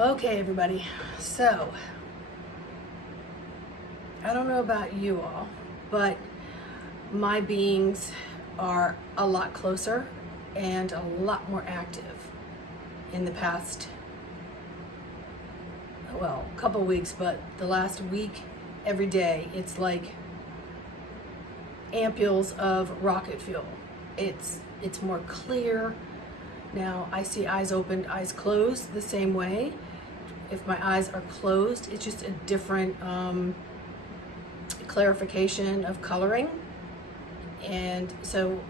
Okay, everybody. So, I don't know about you all, but my beings are a lot closer and a lot more active in the past, well, couple weeks, but the last week, every day, it's like ampules of rocket fuel. It's more clear. Now I see eyes open, eyes closed the same way. If my eyes are closed, it's just a different clarification of coloring. And so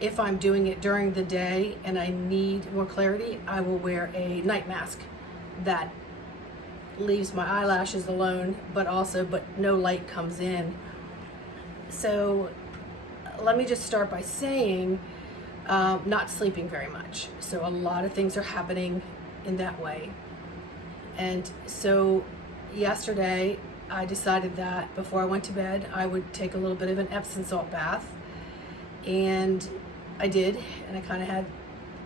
if I'm doing it during the day and I need more clarity, I will wear a night mask that leaves my eyelashes alone, but no light comes in. So let me just start by saying not sleeping very much. So a lot of things are happening in that way. And so yesterday I decided that before I went to bed, I would take a little bit of an Epsom salt bath. And I did, and I kind of had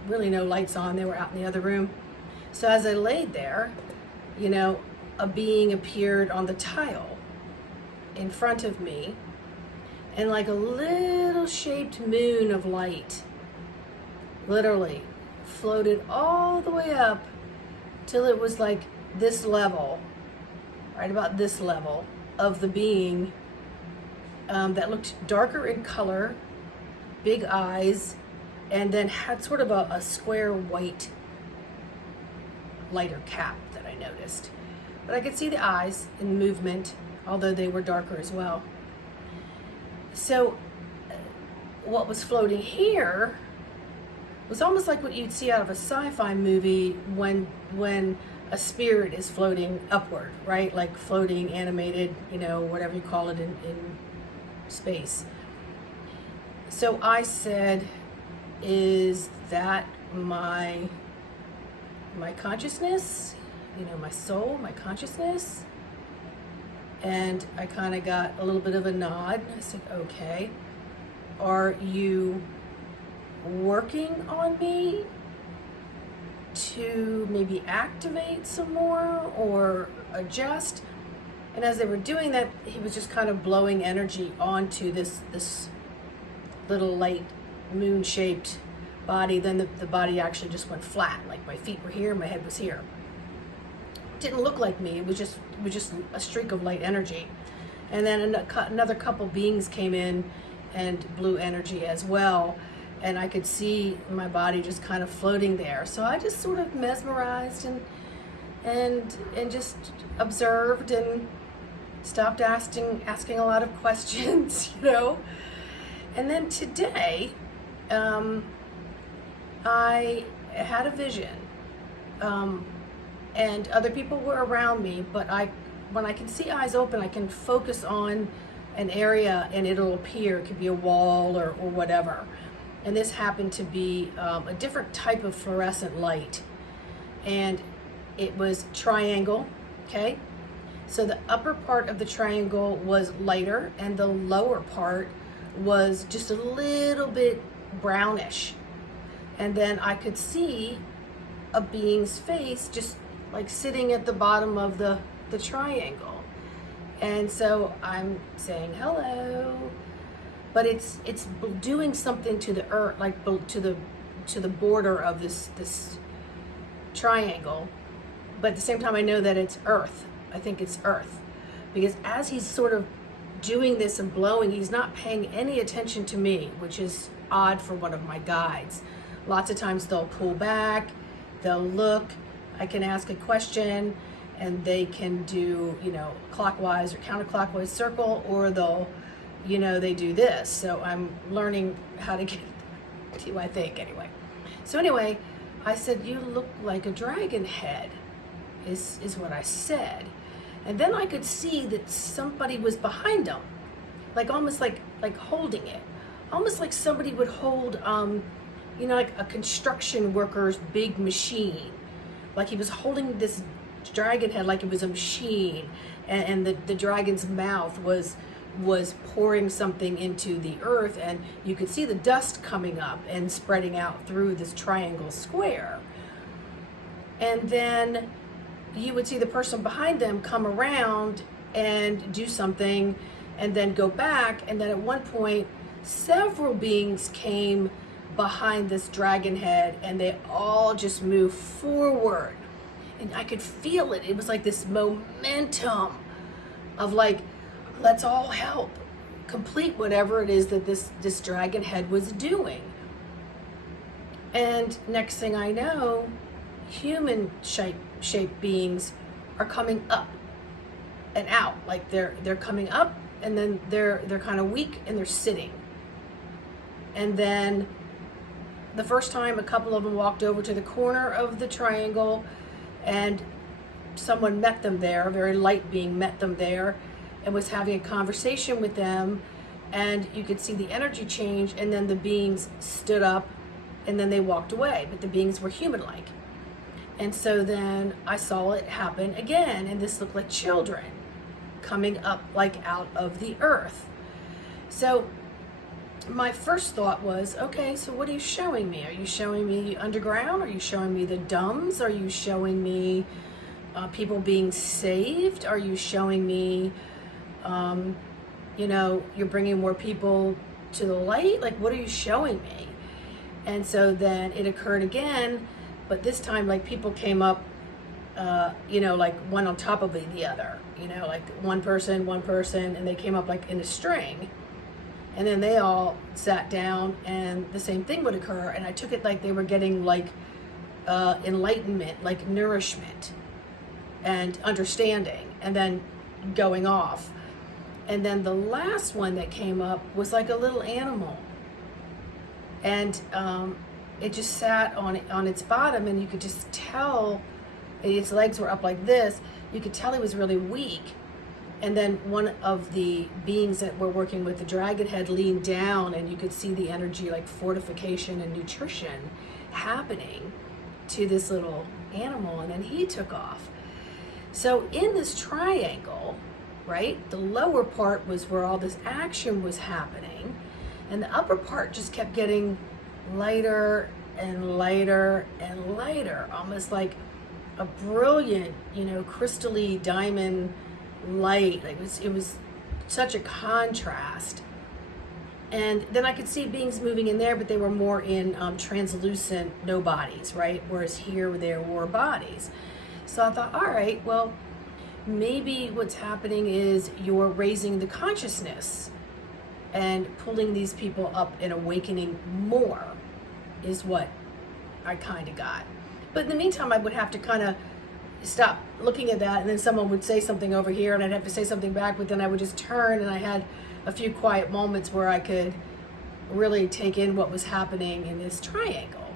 really no lights on. They were out in the other room. So as I laid there, a being appeared on the tile in front of me, and like a little shaped moon of light literally floated all the way up till it was like this level, right about this level of the being, that looked darker in color, big eyes, and then had sort of a square white lighter cap that I noticed. But I could see the eyes in movement, although they were darker as well. So what was floating here was almost like what you'd see out of a sci-fi movie when a spirit is floating upward, right? Like floating, animated, whatever you call it in space. So I said, is that my consciousness? My soul, my consciousness? And I kind of got a little bit of a nod. I said, okay. Are you working on me to maybe activate some more or adjust? And as they were doing that, he was just kind of blowing energy onto this little light moon-shaped body. Then the body actually just went flat, like my feet were here, my head was here. It didn't look like me. It was just a streak of light energy. And then another couple beings came in and blew energy as well, and I could see my body just kind of floating there. So I just sort of mesmerized and just observed and stopped asking a lot of questions, And then today, I had a vision, and other people were around me, but when I can see eyes open, I can focus on an area and it'll appear. It could be a wall or whatever. And this happened to be a different type of fluorescent light. And it was triangle, okay? So the upper part of the triangle was lighter and the lower part was just a little bit brownish. And then I could see a being's face just like sitting at the bottom of the triangle. And so I'm saying hello, but it's doing something to the earth, like to the border of this triangle. But at the same time, I know that it's earth. I think it's earth, because as he's sort of doing this and blowing, he's not paying any attention to me, which is odd for one of my guides. Lots of times they'll pull back, they'll look, I can ask a question, and they can do, clockwise or counterclockwise circle, or they'll, they do this. So I'm learning how to get to, I think, anyway. So anyway, I said, you look like a dragon head, is what I said. And then I could see that somebody was behind him, like almost like holding it. Almost like somebody would hold, like a construction worker's big machine. Like he was holding this dragon head like it was a machine, and the dragon's mouth was pouring something into the earth, and you could see the dust coming up and spreading out through this triangle square. And then you would see the person behind them come around and do something and then go back. And then at one point, several beings came behind this dragon head and they all just moved forward. And I could feel it. It was like this momentum of like, let's all help complete whatever it is that this dragon head was doing. And next thing I know, human shaped beings are coming up and out. Like they're coming up and then they're kind of weak and they're sitting. And then the first time, a couple of them walked over to the corner of the triangle and someone met them there, a very light being met them there and was having a conversation with them, and you could see the energy change, and then the beings stood up and then they walked away, but the beings were human-like. And so then I saw it happen again, and this looked like children coming up like out of the earth. So my first thought was, okay, so what are you showing me? Are you showing me underground? Are you showing me the dumbs? Are you showing me people being saved? Are you showing me, you're bringing more people to the light? Like, what are you showing me? And so then it occurred again, but this time, like, people came up, like one on top of the other, like one person, and they came up like in a string. And then they all sat down and the same thing would occur. And I took it like they were getting like enlightenment, like nourishment and understanding, and then going off. And then the last one that came up was like a little animal. And it just sat on its bottom, and you could just tell its legs were up like this. You could tell it was really weak. And then one of the beings that were working with the dragon head leaned down, and you could see the energy like fortification and nutrition happening to this little animal, and then he took off. So in this triangle, right, the lower part was where all this action was happening, and the upper part just kept getting lighter and lighter and lighter, almost like a brilliant, crystally diamond light. Like it was such a contrast. And then I could see beings moving in there, but they were more in translucent, no bodies, right? Whereas here there were bodies. So I thought, all right, well, maybe what's happening is you're raising the consciousness and pulling these people up and awakening more is what I kind of got. But in the meantime, I would have to kind of stop looking at that, and then someone would say something over here and I'd have to say something back, but then I would just turn, and I had a few quiet moments where I could really take in what was happening in this triangle.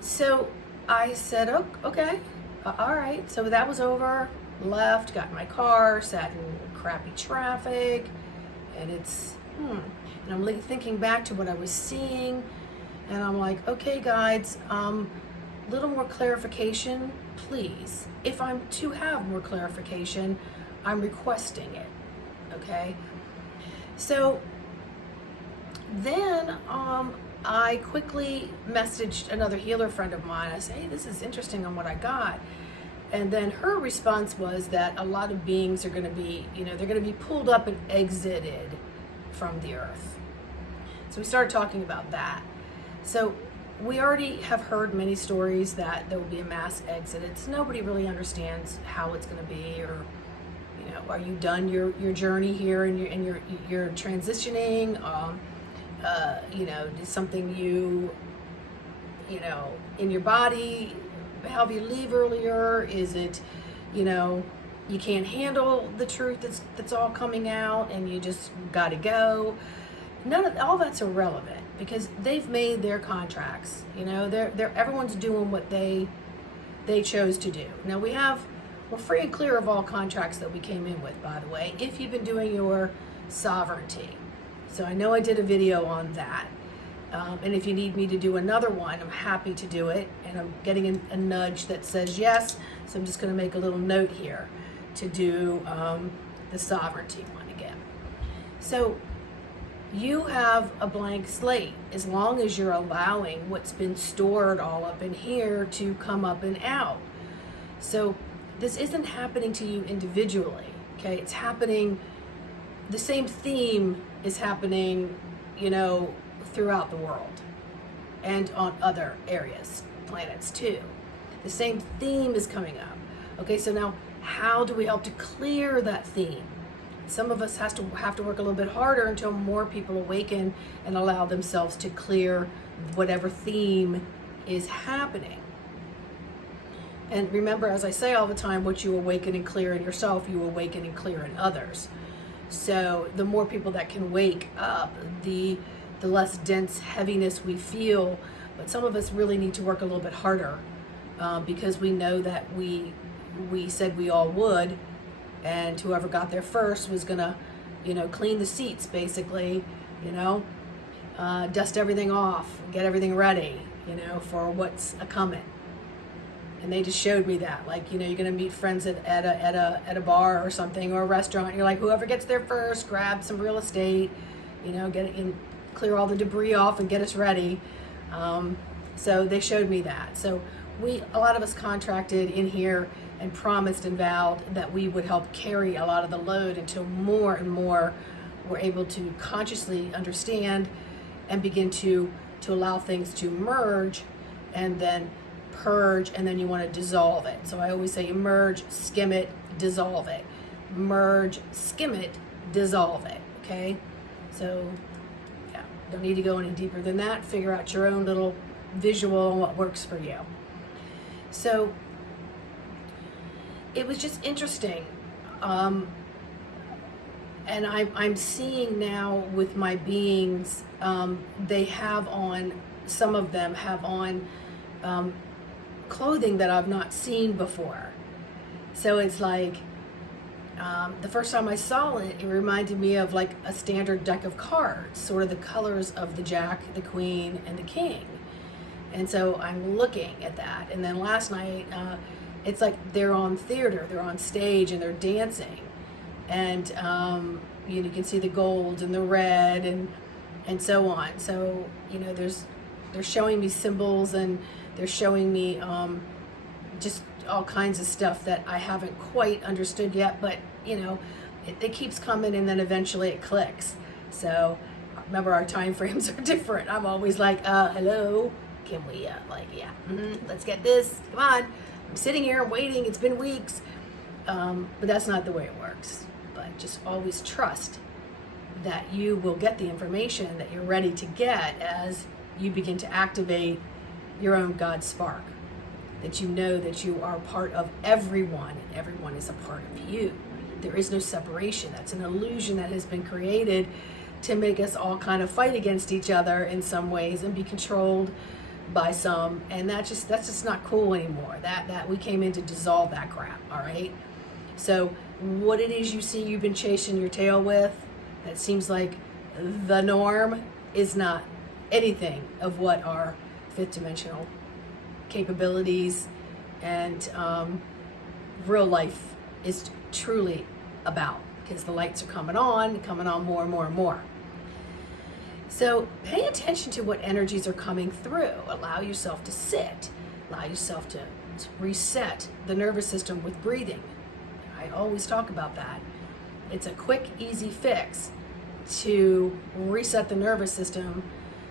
So I said, oh, okay, all right. So that was over, left, got in my car, sat in crappy traffic, and and I'm thinking back to what I was seeing, and I'm like, okay, guides, little more clarification, please. If I'm to have more clarification, I'm requesting it, okay? So then I quickly messaged another healer friend of mine. I said, hey, this is interesting on what I got. And then her response was that a lot of beings are gonna be, they're gonna be pulled up and exited from the earth. So we started talking about that. So we already have heard many stories that there will be a mass exit. Nobody really understands how it's going to be, or are you done your journey here and you're transitioning? Is something you in your body help you leave earlier? Is it you can't handle the truth that's all coming out and you just got to go? All that's irrelevant, because they've made their contracts. They're everyone's doing what they chose to do. Now we're free and clear of all contracts that we came in with, by the way, if you've been doing your sovereignty. So I know I did a video on that, and if you need me to do another one, I'm happy to do it, and I'm getting a nudge that says yes, so I'm just going to make a little note here to do the sovereignty one again. So you have a blank slate as long as you're allowing what's been stored all up in here to come up and out. So this isn't happening to you individually, okay? It's happening, the same theme is happening, throughout the world and on other areas, planets too. The same theme is coming up. Okay, so now how do we help to clear that theme? Some of us have to work a little bit harder until more people awaken and allow themselves to clear whatever theme is happening. And remember, as I say all the time, what you awaken and clear in yourself, you awaken and clear in others. So the more people that can wake up, the less dense heaviness we feel. But some of us really need to work a little bit harder because we know that we said we all would, and whoever got there first was gonna, clean the seats basically, dust everything off, get everything ready, for what's a coming. And they just showed me that, like, you're gonna meet friends at a bar or something, or a restaurant. You're like, whoever gets there first, grab some real estate, get it in, clear all the debris off, and get us ready. So they showed me that. So a lot of us contracted in here and promised and vowed that we would help carry a lot of the load until more and more we're able to consciously understand and begin to allow things to merge and then purge, and then you want to dissolve it. So I always say merge, skim it, dissolve it. Merge, skim it, dissolve it. Okay? So yeah, don't need to go any deeper than that. Figure out your own little visual and what works for you. So it was just interesting. And I'm seeing now with my beings, they have on, some of them have on clothing that I've not seen before. So it's like, the first time I saw it, it reminded me of like a standard deck of cards, sort of the colors of the Jack, the Queen, and the King. And so I'm looking at that. And then last night, it's like they're on theater, they're on stage, and they're dancing. And you can see the gold and the red and so on. So they're showing me symbols, and they're showing me just all kinds of stuff that I haven't quite understood yet, but it keeps coming, and then eventually it clicks. So remember, our time frames are different. I'm always like, hello, can we let's get this, come on. I'm sitting here, I'm waiting, it's been weeks. But that's not the way it works. But just always trust that you will get the information that you're ready to get as you begin to activate your own God spark. That you know that you are part of everyone, and everyone is a part of you. There is no separation. That's an illusion that has been created to make us all kind of fight against each other in some ways and be controlled by some, and that's just not cool anymore. That we came in to dissolve that crap. All right. So what it is you see you've been chasing your tail with, that seems like the norm, is not anything of what our fifth dimensional capabilities and real life is truly about, because the lights are coming on more and more and more. So pay attention to what energies are coming through. Allow yourself to sit. Allow yourself to reset the nervous system with breathing. I always talk about that. It's a quick, easy fix to reset the nervous system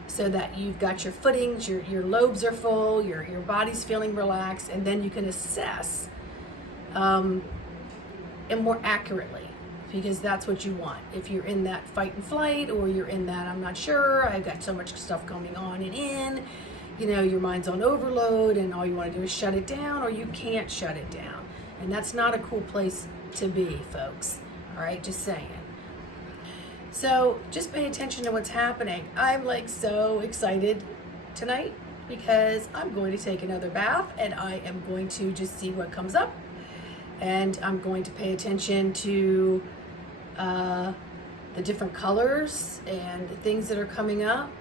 so that you've got your footings, your lobes are full, your body's feeling relaxed, and then you can assess and more accurately, because that's what you want. If you're in that fight and flight, or you're in that, I'm not sure, I've got so much stuff going on and in, your mind's on overload, and all you want to do is shut it down, or you can't shut it down. And that's not a cool place to be, folks. All right, just saying. So just pay attention to what's happening. I'm like so excited tonight because I'm going to take another bath, and I am going to just see what comes up. And I'm going to pay attention to the different colors and the things that are coming up.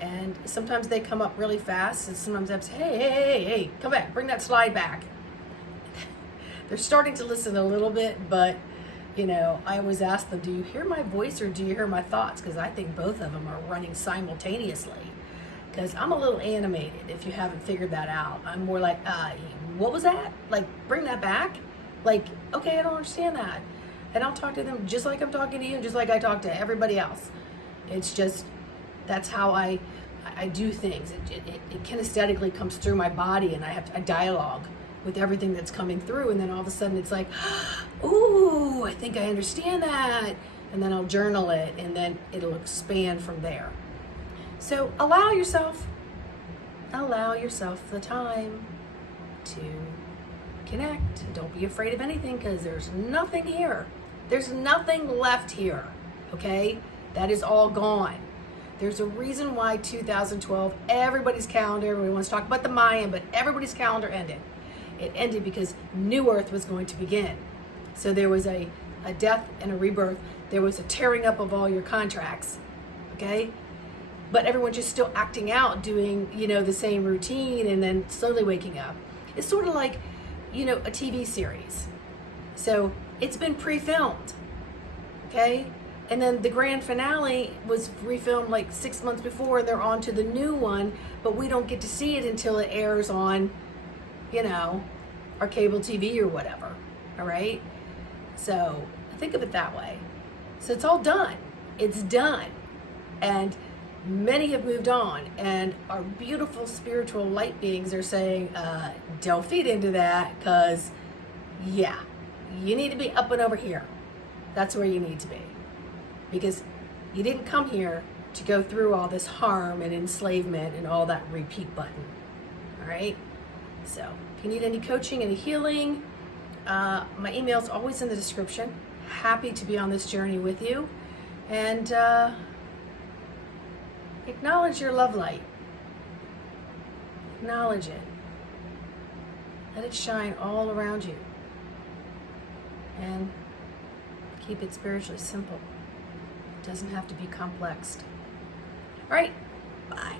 And sometimes they come up really fast, and sometimes I say, hey, come back, bring that slide back. They're starting to listen a little bit, but I always ask them, do you hear my voice or do you hear my thoughts? Because I think both of them are running simultaneously. because I'm a little animated, if you haven't figured that out. I'm more like, what was that? Like, bring that back? Like, okay, I don't understand that. And I'll talk to them just like I'm talking to you, and just like I talk to everybody else. It's just, that's how I do things. It kinesthetically comes through my body, and I have a dialogue with everything that's coming through, and then all of a sudden it's like, ooh, I think I understand that. And then I'll journal it, and then it'll expand from there. So allow yourself the time to connect. Don't be afraid of anything, because there's nothing here. There's nothing left here, okay? That is all gone. There's a reason why 2012, everybody's calendar, everybody wants to talk about the Mayan, but everybody's calendar ended. It ended because New Earth was going to begin. So there was a death and a rebirth. There was a tearing up of all your contracts, okay? But everyone's just still acting out, doing, the same routine, and then slowly waking up. It's sort of like, a TV series. So it's been pre-filmed, okay? And then the grand finale was refilmed like 6 months before, and they're on to the new one, but we don't get to see it until it airs on, our cable TV or whatever, all right? So think of it that way. So it's all done. It's done. And many have moved on, and our beautiful spiritual light beings are saying, don't feed into that, because, you need to be up and over here. That's where you need to be. Because you didn't come here to go through all this harm and enslavement and all that repeat button. All right? So if you need any coaching, any healing, my email's always in the description. Happy to be on this journey with you. And acknowledge your love light. Acknowledge it. Let it shine all around you. And keep it spiritually simple. It doesn't have to be complex. All right, bye.